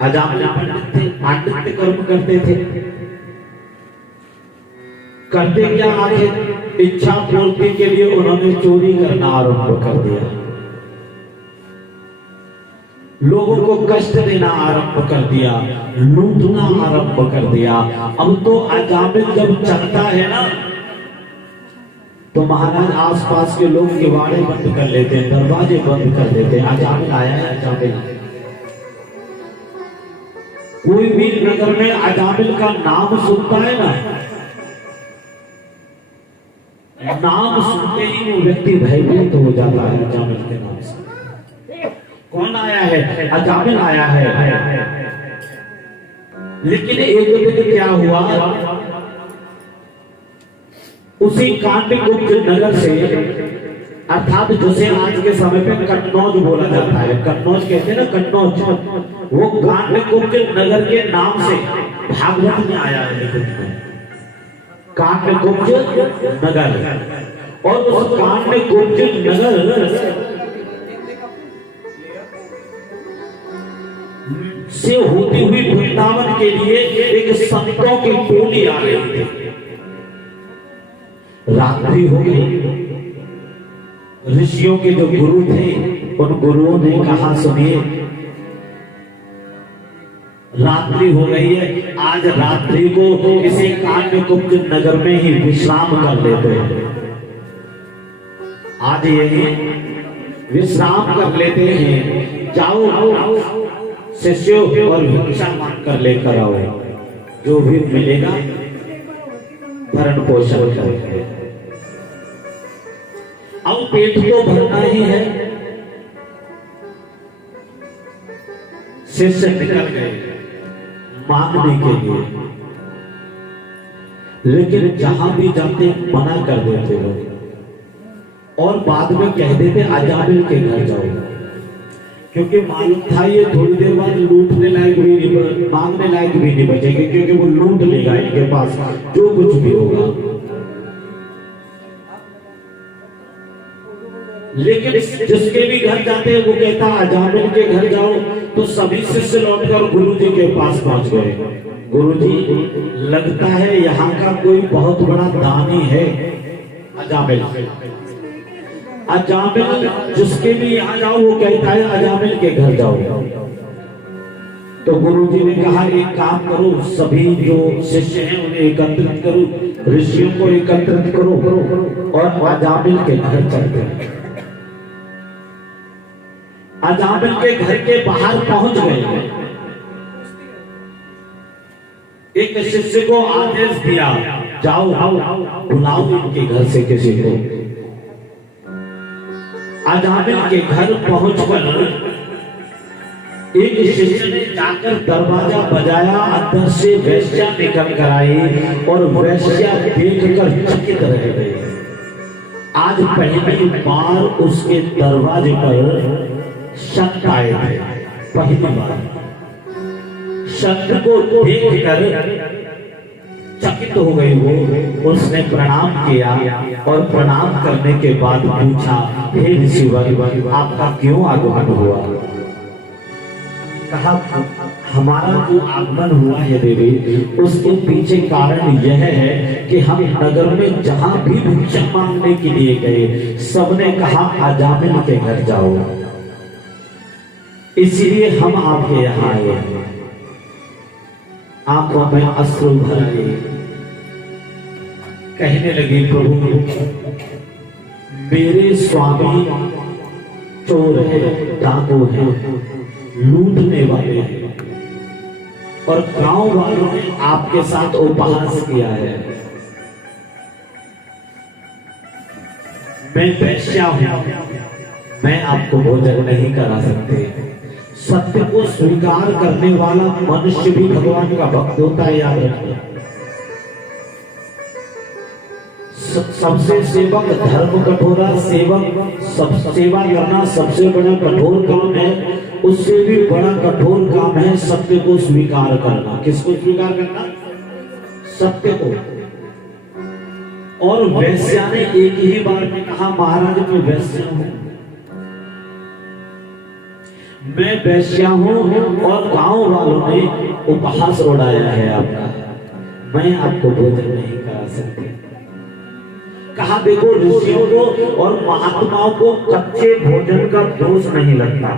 अजामिल पंडित थे, पांडित्य कर्म करते थे। करते क्या, आखिर इच्छा पूर्ति के लिए उन्होंने चोरी करना आरंभ कर दिया, लोगों को कष्ट देना आरंभ कर दिया, लूटना आरंभ कर दिया। अब तो अजामिल जब चलता है ना, तो महाराज आसपास के लोग किवाड़े बंद कर लेते हैं, दरवाजे बंद कर देते हैं। अजामिल आया है, अजामिल। कोई भी नगर में अजामिल का नाम सुनता है ना, नाम सुनते ही वो व्यक्ति भयभीत हो जाता है अजामिल के नाम से। कौन आया है? अजामिल आया है। लेकिन एक दिन क्या हुआ, उसी कांडकुब्ज नगर से, अर्थात जिसे आज के समय पे कन्नौज बोला जाता है, कन्नौज कहते हैं ना, कन्नौज, वो कांडकुब्ज नगर के नाम से भागवत में आया है। कांडकुब्ज नगर, और उस कांडकुब्ज नगर से होती हुई वृंदावन के लिए एक संतों की टोली आ रही थी। रात्रि हो गई, ऋषियों के जो गुरु थे उन गुरुओं ने कहा, सुनिए रात्रि हो गई है, आज रात्रि को इसी कांडकुब्ज नगर में ही विश्राम कर लेते हैं, आज यही विश्राम कर लेते हैं। जाओ शिष्यों और भिक्षा मांग कर लेकर आओ, जो भी मिलेगा भरण पोषण करेंगे। अब पेट तो भरना ही है। शिष्य निकल गए मांगने के लिए, लेकिन जहां भी जाते मना कर देते लोग, और बाद में कह देते अजामिल के घर जाओ, क्योंकि मालूम था ये थोड़ी देर बाद लूटने लायक भी नहीं, मांगने लायक भी नहीं बचेंगे, क्योंकि वो लूट लेगा इनके पास जो कुछ भी होगा। लेकिन जिसके भी घर जाते हैं वो कहता अजामिल के घर जाओ, तो सभी शिष्य लौटकर गुरुजी के पास पहुंच गए। गुरुजी, लगता है यहाँ का कोई बहुत बड़ा दानी है अजामिल। अजामिल जिसके भी यहाँ जाओ वो कहता है अजामिल के घर जाओ। तो गुरुजी ने कहा, एक काम करो, सभी जो शिष्य हैं उन्हें एकत्रित करो, ऋषियों को एकत्रित करो और अजामिल के घर चलते हैं। अजामिल के घर के बाहर पहुंच गए। एक शिष्य को आदेश दिया, जाओ बुलाओ इनके घर से किसी को। अजामिल के घर पहुंचकर एक शिष्य ने जाकर दरवाजा बजाया, अंदर से वैश्या निकल कर आई और वैश्या देखकर चकित रह गई। आज पहली बार उसके दरवाजे पर शक आए थे, पहली बार शक को देखकर चकित हो गई वो। उसने प्रणाम किया और प्रणाम करने के बाद पूछा, हे ऋषिवर, आपका क्यों आगमन हुआ? कहा, हमारा जो आगमन हुआ है देवी, उसके पीछे कारण यह है कि हम नगर में जहां भी भिक्षा मांगने के लिए गए, सबने कहा अजामिल के घर जाओ, इसलिए हम आपके यहाँ आए हैं। आंखों में अश्रु भर गए, कहने लगी, प्रभु मेरे स्वामी चोर है, डाकू है, लूटने वाले हैं, और गांव वालों ने आपके साथ उपहास किया है। मैं वैश्या हूं, मैं आपको भोजन नहीं करा सकते। सत्य को स्वीकार करने वाला मनुष्य भी भगवान का भक्त होता है, याद रखना। सबसे सेवक धर्म कठोरा, सेवा करना सबसे बड़ा कठोर काम है। उससे भी बड़ा कठोर काम है सत्य को स्वीकार करना। किसको स्वीकार करना? सत्य को। और वैश्या ने एक ही बार में कहा, महाराज मैं वैश्या हूं, मैं वैश्या हूं और गांव वालों ने उपहास उड़ाया है आपका, मैं आपको भोजन नहीं करा सकती। कहा देखो ऋषियों को और महात्माओं को कच्चे भोजन का दोष नहीं लगता,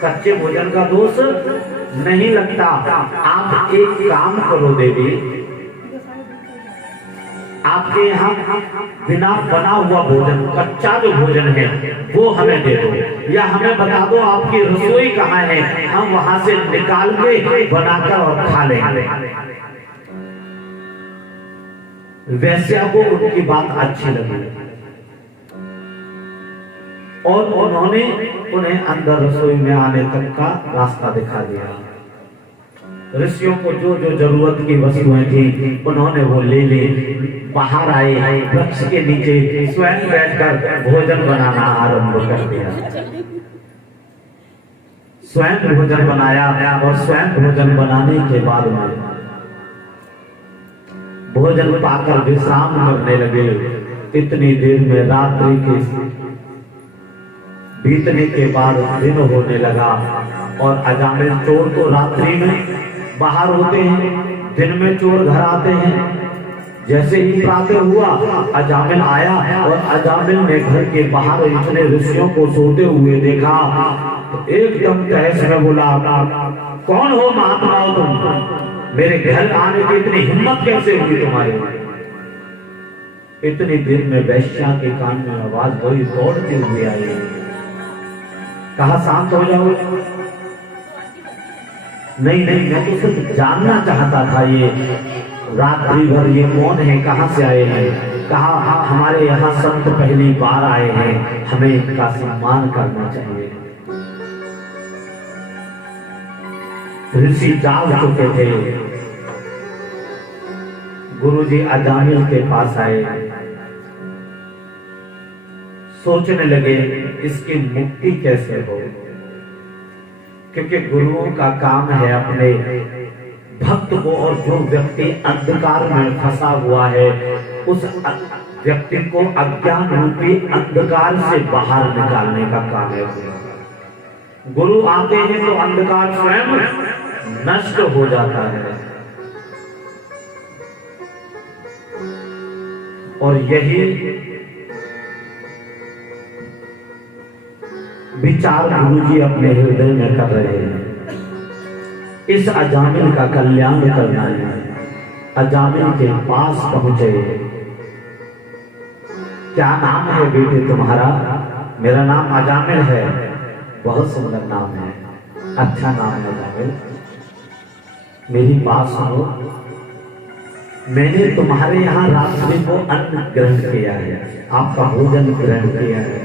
कच्चे भोजन का दोष नहीं लगता। आप एक काम करो देवी, आपके यहाँ बिना बना हुआ भोजन, कच्चा जो भोजन है वो हमें दे दो, या हमें बता दो आपकी रसोई कहाँ है, हम वहां से निकाल के बनाकर और खा लेंगे। वैश्या को उनकी बात अच्छी लगी और उन्होंने उन्हें अंदर रसोई में आने तक का रास्ता दिखा दिया। ऋषियों को जो जो जरूरत की वस्तुएं थी उन्होंने वो ले ली, बाहर आए, वृक्ष के नीचे स्वयं बैठकर भोजन बनाना आरंभ कर दिया। स्वयं भोजन बनाया और स्वयं भोजन बनाने के बाद में भोजन पाकर विश्राम करने लगे। इतनी देर में रात्रि के बीतने के बाद दिन होने लगा और अजामिल चोर तो रात्रि में बाहर होते हैं, दिन में चोर घर आते हैं। जैसे ही प्रातः हुआ अजामिल आया और अजामिल ने घर के बाहर इतने ऋषियों को सोते हुए देखा तो एकदम तहस में बोला, कौन हो महात्माओं तुम, मेरे घर आने की इतनी हिम्मत कैसे हुई तुम्हारी। इतनी देर में वैश्या के कान में आवाज बड़ी दौड़ते हुए आई, कहा शांत हो जाओ। नहीं नहीं, मैं तो सिर्फ जानना चाहता था ये रात्रि भर ये कौन है, कहां से आए हैं। कहा हाँ, हमारे यहाँ संत पहली बार आए हैं, हमें इनका सम्मान करना चाहिए। ऋषि जाग चुके थे। गुरुजी अजामिल के पास आए, सोचने लगे इसकी मुक्ति कैसे हो, क्योंकि गुरुओं का काम है अपने भक्त को और जो व्यक्ति अंधकार में फंसा हुआ है उस व्यक्ति को अज्ञान रूपी अंधकार से बाहर निकालने का काम है। गुरु आते हैं तो अंधकार स्वयं नष्ट हो जाता है। और यही विचार गुरुजी अपने हृदय में कर रहे हैं। इस अजामिल का कल्याण करना है। अजामिल के पास पहुंचे, क्या नाम है बेटे तुम्हारा? मेरा नाम अजामिल है। बहुत सुंदर नाम है, अच्छा नाम है अजामिल। मेरी बात सुनो, मैंने तुम्हारे यहाँ रात्रि को अन्न ग्रहण किया है, आपका भोजन ग्रहण किया है,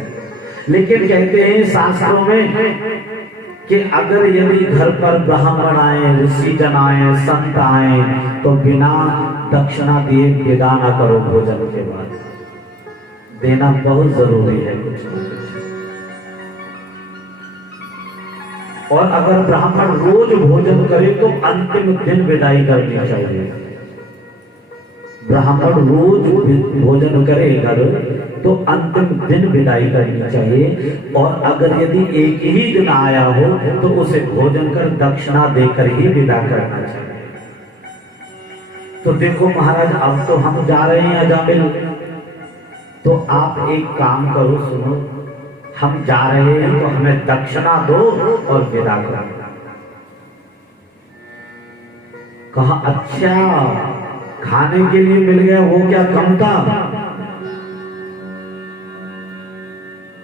लेकिन कहते हैं शास्त्रों में कि अगर यदि घर पर ब्राह्मण आए, ऋषि जन आए, संत आए तो बिना दक्षिणा दिए विदा ना करो। भोजन के बाद देना बहुत जरूरी है कुछ न कुछ। और अगर ब्राह्मण रोज भोजन करे तो अंतिम दिन विदाई करनी चाहिए। ब्राह्मण रोज भोजन करे अगर तो अंतिम दिन विदाई करनी चाहिए। और अगर यदि एक ही दिन आया हो तो उसे भोजन कर दक्षिणा देकर ही विदा करना चाहिए। तो देखो महाराज, अब तो हम जा रहे हैं अजामिल, तो आप एक काम करो, सुनो, हम जा रहे हैं तो हमें दक्षिणा दो और विदा करो। कहा अच्छा, खाने के लिए मिल गया वो क्या कम था?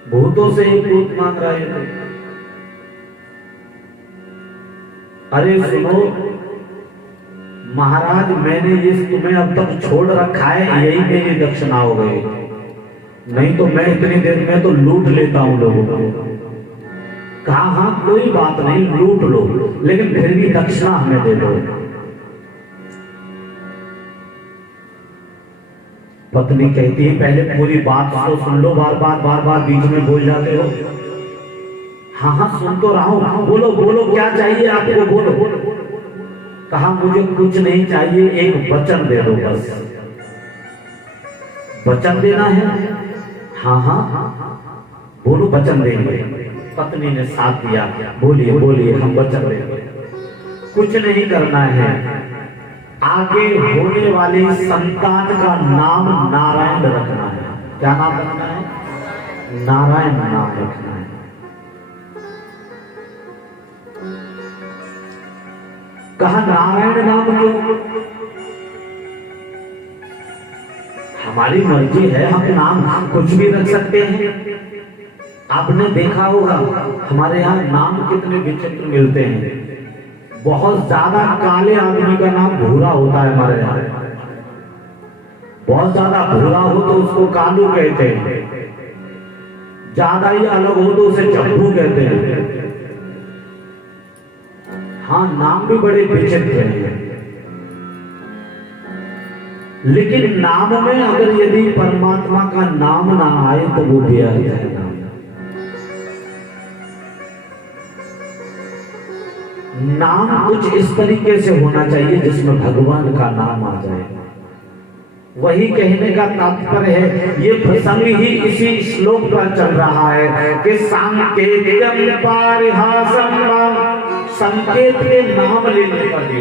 भूतों से ही भूत मांग रहे थे। अरे सुनो महाराज, मैंने ये तुम्हें अब तक छोड़ रखा है, यही मेरी दक्षिणा हो गई, नहीं तो मैं इतनी देर में तो लूट लेता हूं लोगों को। कहा हाँ कोई बात नहीं, लूट लो, लेकिन फिर भी दक्षिणा हमें दे दो। पत्नी कहती है पहले पूरी बात तो सुन लो, बार बार बीच में बोल जाते हो। हाँ हाँ सुन तो रहा हूं, बोलो बोलो क्या चाहिए आपको, बोलो। कहा मुझे कुछ नहीं चाहिए, एक वचन दे दो बस। वचन देना है? हाँ हाँ बोलो वचन देंगे। पत्नी ने साथ दिया, बोलिए बोलिए हम वचन देंगे। कुछ नहीं करना है, आगे होने वाले संतान का नाम नारायण रखना है। क्या नाम रखना है? नारायण नाम रखना है। कहा नारायण नाम क्यों? हमारी मर्जी है, हम नाम कुछ भी रख सकते हैं। आपने देखा होगा हमारे यहाँ नाम कितने विचित्र मिलते हैं। बहुत ज्यादा काले आदमी का नाम भूरा होता है हमारे यहाँ। बहुत ज्यादा भूरा हो तो उसको कालू कहते हैं, ज्यादा ही अलग हो तो उसे चप्पू कहते हैं। हाँ, नाम भी बड़े विचित्र हैं। लेकिन नाम में अगर यदि परमात्मा का नाम ना आए तो वो व्यर्थ है। नाम कुछ इस तरीके से होना चाहिए जिसमें भगवान का नाम आ जाए। वही कहने का तात्पर्य है। ये प्रसंग ही इसी श्लोक पर चल रहा है कि सांकेतिकं पारिहासं संकेत के नाम लेने पर भी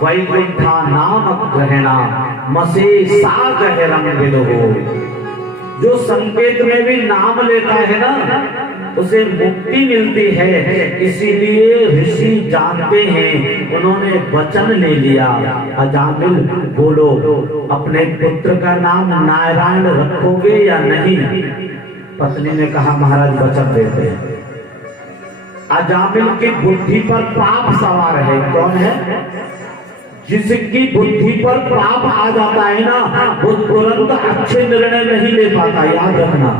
वैकुंठा नाम ग्रहणा मसे सा गहरम विदो। जो संकेत में भी नाम लेता है ना, उसे मुक्ति मिलती है। इसीलिए ऋषि जानते हैं, उन्होंने वचन ले लिया, अजामिल बोलो अपने पुत्र का नाम नारायण रखोगे या नहीं? पत्नी ने कहा महाराज वचन देते हैं। अजामिल की बुद्धि पर पाप सवार है। कौन है? जिसकी बुद्धि पर पाप आ जाता है ना, वो तुरंत अच्छे निर्णय नहीं ले पाता। याद रखना,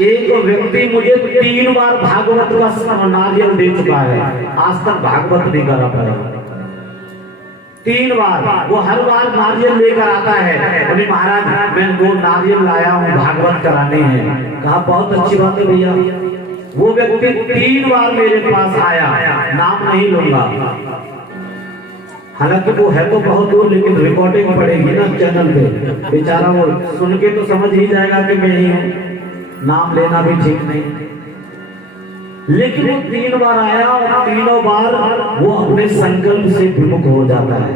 एक व्यक्ति मुझे 3 बार भागवत का नारियल दे चुका है, आज तक भागवत नहीं करा पाया। 3 बार। वो हर बार नारियल लेकर आता है, बोले महाराज मैं 2 नारियल लाया हूँ, भागवत कराने हैं। कहा बहुत अच्छी बात है भैया। वो व्यक्ति 3 बार मेरे पास आया, नाम नहीं लूंगा, हालांकि वो है तो बहुत दूर, लेकिन रिकॉर्डिंग पड़ेगी ना चैनल पे, बेचारा वो सुन के तो समझ ही जाएगा कि मैं ही हूँ। नाम लेना भी ठीक नहीं। लेकिन वो 3 बार आया और तीनों बार वो अपने संकल्प से विमुख हो जाता है।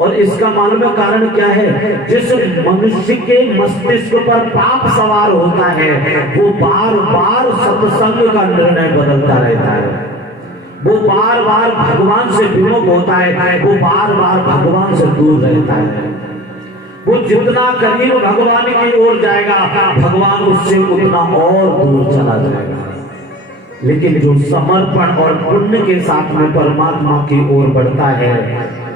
और इसका मालूम है कारण क्या है? जिस मनुष्य के मस्तिष्क पर पाप सवार होता है, वो बार बार सत्संग का निर्णय बदलता रहता है। वो बार बार भगवान से विमुख होता है, वो बार बार भगवान से दूर रहता है। वो जितना करीब भगवान की ओर जाएगा, भगवान उससे उतना और दूर चला जाएगा। लेकिन जो समर्पण और पुण्य के साथ में परमात्मा की ओर बढ़ता है,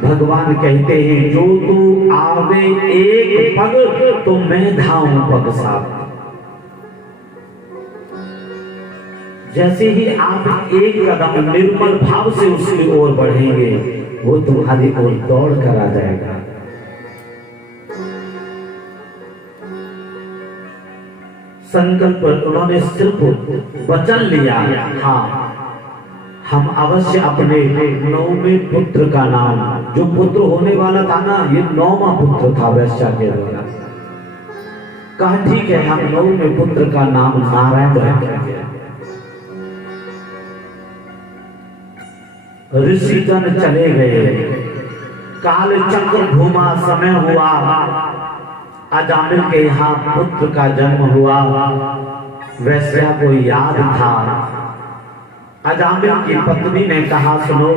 भगवान कहते हैं जो तू आवे एक पग तो मैं धाऊं पग साथ। जैसे ही आप एक कदम निर्मल भाव से उसकी ओर बढ़ेंगे, वो तुम्हारी ओर दौड़ कर आ जाएगा। संकल्प उन्होंने सिर्फ वचन लिया, हाँ हम अवश्य अपने 9वें पुत्र का नाम, जो पुत्र होने वाला था ना, ये 9वां पुत्र था वैश्या के द्वारा। कहा ठीक है, हम 9वें पुत्र का नाम नारायण रखेंगे। ऋषिगण चले गए, काल चक्र घूमा, समय हुआ, अजामिल के यहाँ पुत्र का जन्म हुआ। वैश्या को याद था। अजामिल की पत्नी ने कहा सुनो,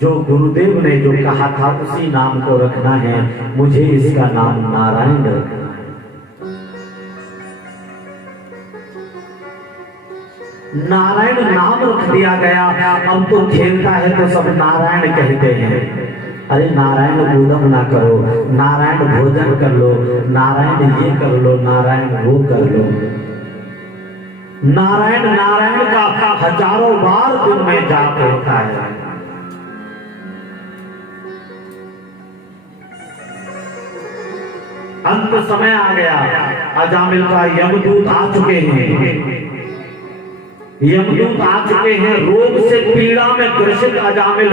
जो गुरुदेव ने जो कहा था उसी नाम को रखना है, मुझे इसका नाम नारायण रखना है। नारायण नाम रख दिया गया। अब तो खेलता है तो सब नारायण कहते हैं। अरे नारायण उदम ना करो, नारायण भोजन कर लो, नारायण ये कर लो, नारायण वो कर लो। नारायण नारायण का हजारों बार दिन में जाप होता है। अंत समय आ गया, अजामिल का यमदूत आ चुके हैं। यमदूत आ चुके हैं। रोग से पीड़ा में ग्रसित अजामिल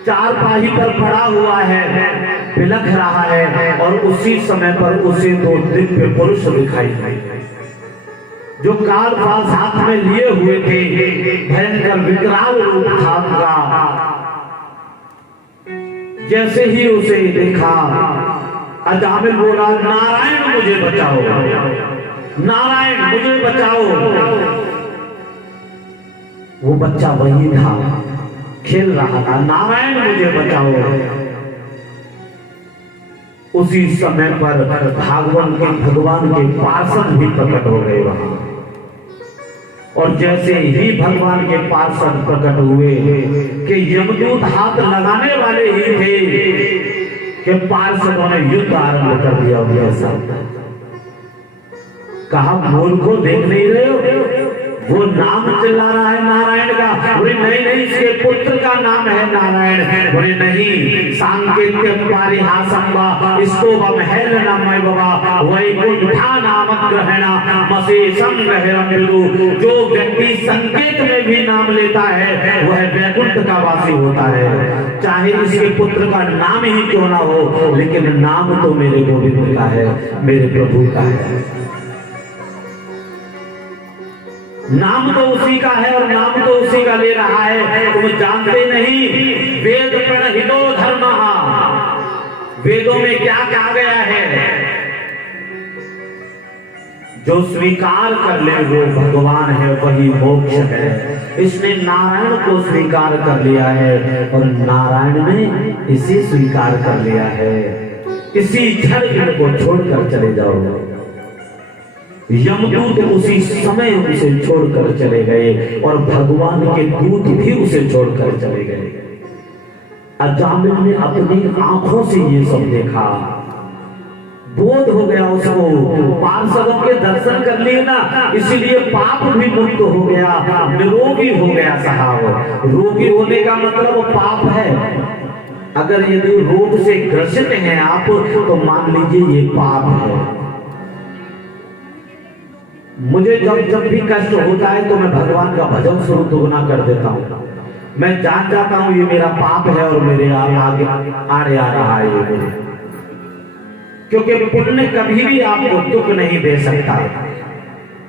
चारपाही पर पड़ा हुआ है, बिलख रहा है। और उसी समय पर उसे 2 दिव्य पुरुष दिखाई दिए, जो काल पास हाथ में लिए हुए थे। भयंकर विकराल रूप था उनका। जैसे ही उसे देखा अजामिल बोला, नारायण मुझे बचाओ, नारायण मुझे बचाओ। वो बच्चा वही था, खेल रहा था, नारायण मुझे बचाओ। उसी समय पर भगवान के पार्षद भी प्रकट हो गए वहां। और जैसे ही भगवान के पार्षद प्रकट हुए कि यमदूत हाथ लगाने वाले ही थे कि पार्षदों ने युद्ध आरंभ कर दिया उनके साथ। कहा मूर्खों देख नहीं रहे हो, वो नाम चिल्ला रहा है नारायण का। बोले नहीं नहीं, इसके पुत्र का नाम है नारायण। बोले नहीं, सांकेत्य पारिहासंबा स्तोभम हेल नामय बाबा वैकुंठा नामक ग्रहणा मसेशम ग्रहणा। जो व्यक्ति संकेत में भी नाम लेता है वह वैकुंठ का वासी होता है। चाहे इसके पुत्र का नाम ही क्यों ना हो, लेकिन नाम तो मेरे गोविंद का है, मेरे प्रभु का है। नाम तो उसी का है और नाम तो उसी का ले रहा है। तुम जानते नहीं, वेद प्रणहितो धर्मः, वेदों में क्या कहा गया है? जो स्वीकार कर ले वो भगवान है, वही मोक्ष है। इसने नारायण को स्वीकार कर लिया है और नारायण ने इसे स्वीकार कर लिया है। इसी क्षण इनको छोड़कर चले जाओ। यमदूत उसी समय उसे छोड़कर चले गए और भगवान के दूत भी उसे छोड़कर चले गए। अजामिल ने अपनी आंखों से ये सब देखा, बोध हो गया उसको। पार्षदों के दर्शन कर लिए ना, इसीलिए पाप भी मुक्त हो गया, निरोगी हो गया साहब। रोगी होने का मतलब पाप है। अगर यदि रोग से ग्रसित हैं आप तो मान लीजिए ये पाप है। मुझे जब भी कष्ट होता है तो मैं भगवान का भजन शुरू दोगुना कर देता हूँ। मैं जान जाता हूँ ये मेरा पाप है और मेरे आगे आड़े आ रहा है ये मेरे। क्योंकि पुण्य कभी भी आपको दुख नहीं दे सकता,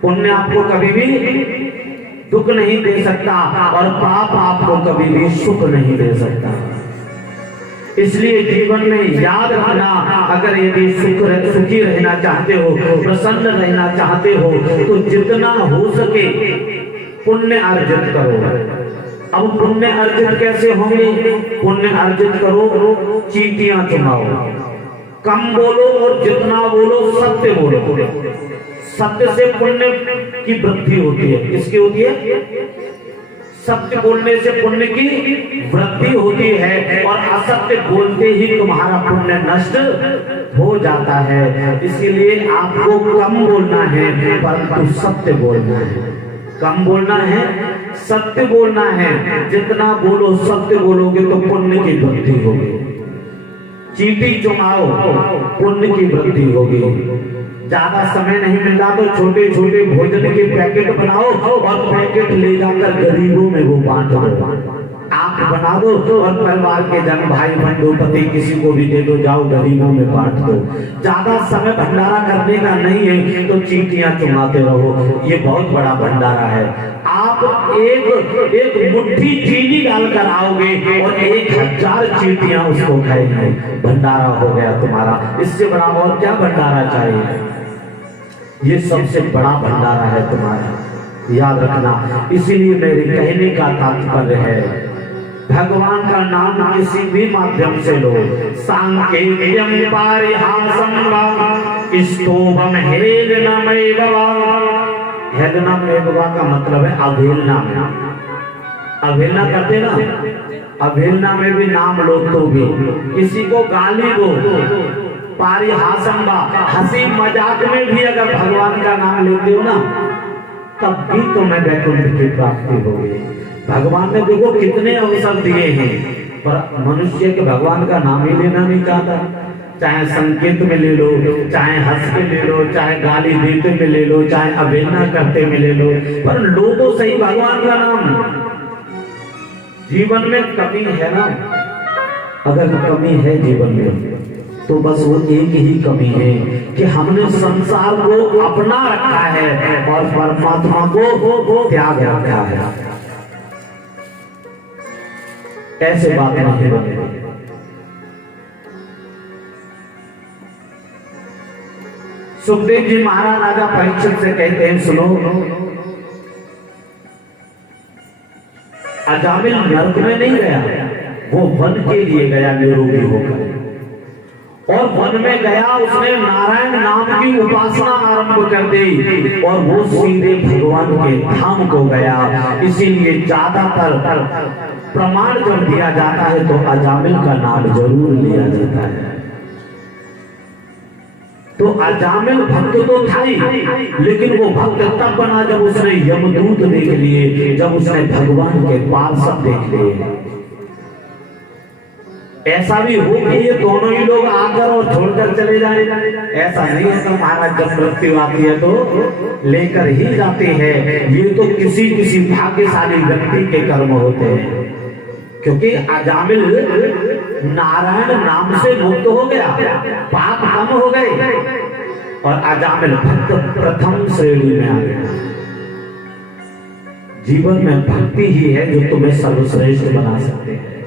पुण्य आपको कभी भी दुख नहीं दे सकता और पाप आपको कभी भी सुख नहीं दे सकता। इसलिए जीवन में याद रखना, अगर यदि सुखी रहना चाहते हो, प्रसन्न रहना चाहते हो तो जितना हो सके पुण्य अर्जित करो। अब पुण्य अर्जित कैसे होंगे? पुण्य अर्जित करो, चींटियां चुमाओ, कम बोलो और जितना बोलो सत्य बोलो। सत्य से पुण्य की वृद्धि होती है। किसकी होती है? सत्य बोलने से पुण्य की वृद्धि होती है और असत्य बोलते ही तुम्हारा पुण्य नष्ट हो जाता है। इसीलिए आपको कम बोलना है परंतु सत्य बोलना है। कम बोलना है, सत्य बोलना है। जितना बोलो सत्य बोलोगे तो पुण्य की वृद्धि होगी। चींटी चुमाओ, पुण्य की वृद्धि होगी। ज्यादा समय नहीं मिलता तो छोटे छोटे भोजन के पैकेट बनाओ और पैकेट ले जाकर गरीबों में वो बांट दो। आप बना दो और परिवार के जन, भाई बंधु, पति किसी को भी दे दो, जाओ गरीबों में बांट दो। ज्यादा समय भंडारा करने का नहीं है तो चींटियां चुमाते रहो, ये बहुत बड़ा भंडारा है। आप एक मुट्ठी चीनी डालकर आओगे और 1000 चींटियां उसको खाएंगे, भंडारा हो गया तुम्हारा। इससे बड़ा और क्या भंडारा चाहिए? ये सबसे बड़ा भंडारा है तुम्हारा, याद रखना। इसीलिए मेरे कहने का तात्पर्य है, भगवान का नाम किसी भी माध्यम से लो। सांकेत्यम पारिहासं वा स्तोभम हेलनमेव वा। हेलनमेव वा का मतलब है अवहेलना में। अवहेलना करते ना, अवहेलना में भी नाम लो तो भी, किसी को गाली दो, पारिहासं वा, हंसी मजाक में भी अगर भगवान का नाम लेते हो ना तब भी तुम्हें वैकुंठ की प्राप्ति होगी। भगवान ने देखो कितने अवसर दिए हैं, पर मनुष्य के भगवान का नाम ही लेना नहीं चाहता। चाहे संकेत में ले लो, चाहे हंस के ले लो, चाहे गाली देते में ले लो, चाहे अवहेलना करते में ले लो, पर लो तो सही भगवान का नाम। जीवन में कमी है ना, अगर कमी है जीवन में तो बस वो एक ही कमी है कि हमने संसार को अपना रखा है और परमात्मा को त्याग रखा है। ऐसे बात नहीं बनेगी। सुखदेव जी महाराज राजा परीक्षित से कहते हैं, सुनो, अजामिल नरक में नहीं गया, वो वन के लिए गया निरोगी होकर, और वन में गया उसने नारायण नाम की उपासना आरंभ कर दी और वो सीधे भगवान के धाम को गया। इसीलिए ज्यादातर प्रमाण जब दिया जाता है तो अजामिल का नाम जरूर लिया जाता है। तो अजामिल भक्त तो था ही, लेकिन वो भक्त तब बना जब उसने यमदूत देख लिए, जब उसने भगवान के पार्षद देख लिए। ऐसा भी हो कि ये दोनों ही लोग आकर और छोड़कर चले जाए, ऐसा नहीं है। तो महाराज जब मृत्यु आती है तो लेकर ही जाते हैं। ये तो किसी किसी भाग्यशाली व्यक्ति के कर्म होते हैं, क्योंकि अजामिल नारायण नाम से मुक्त हो गया, पाप कम हो गए और अजामिल भक्त प्रथम श्रेणी में आ गया। जीवन में भक्ति ही है जो तुम्हें सर्वश्रेष्ठ बना सकते हैं।